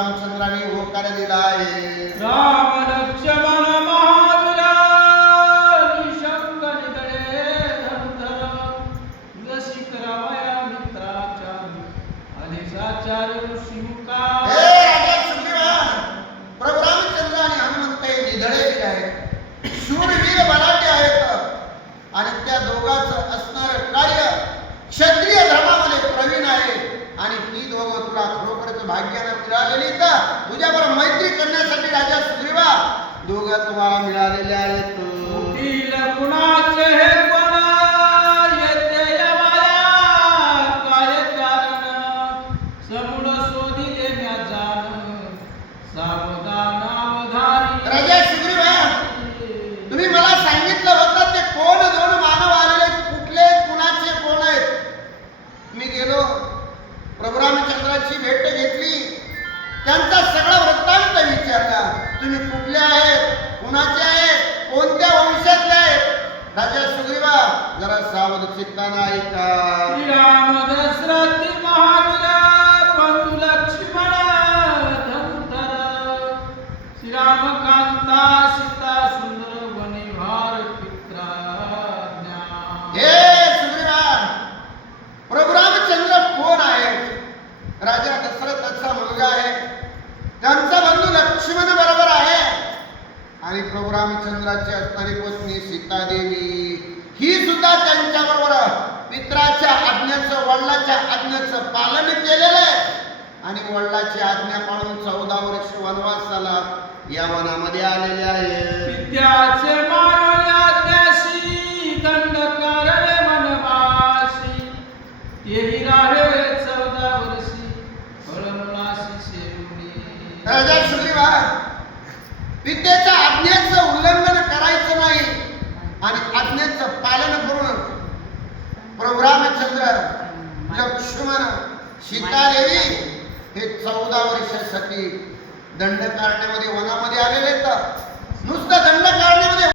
रामचंद्राने होकार दिला आहे राम लक्ष्मण महावीरा निशंक निधडे धनुधर जशी करावया मित्राच्या आदेशाचार्य शिवका हे राजा सुग्रीवन प्रभू रामचंद्र आणि हनुमंत हे निधडे आहेत शूरवीर बलाढ्य आहेत आणि त्या दोघांचं असणारं कार्य क्षत्रिय धर्मामध्ये प्रवीण आहे आणि ती दोघं तुला खरोखरच भाग्यानं मिळालेली का मैत्री करण्यासाठी राजा सुग्रीवा दोघं तुम्हाला मिळालेले आहेत. राजा सुग्रीवा तुम्ही मला सांगितलं होतं ते कोण दोन मानव आलेले कुठले कुणाचे कोण आहेत? मी गेलो प्रभू रामचंद्राची भेट घेतली. त्यांचा सगळा कुणाचे आहेत? कोणत्या वंशातले आहेत? राजा सुग्रीवा जरा सावध चित्ताना ऐका श्रीराम दशरथी महावीरा बंधू लक्ष्मण धनुधर श्रीराम कांता सीता सुंदर. आणि प्रभू रामचंद्राची असणारी पत्नी सीतादेवी. ही सुद्धा त्यांच्या बरोबर पित्राच्या आज्ञेचं वडिलाच्या आज्ञेचं पालन केलेलं आहे. आणि वडिलाची आज्ञा पाळून चौदा वर्ष वनवासाला या वनामध्ये आलेले आहे. विद्याचे दंड करले मनवाशी तेही राहे चौदा वर्षी फळमुळाशी राजा सुग्रीवा विद्येच्या आज्ञेचं उल्लंघन करायचं नाही. आणि आज्ञेचं पालन करून प्रभुरामचंद्र लक्ष्मण सीतादेवी हे चौदा वर्षासाठी दंड कारण्यामध्ये वनामध्ये आलेले तर नुसतं दंडकारण्यामध्ये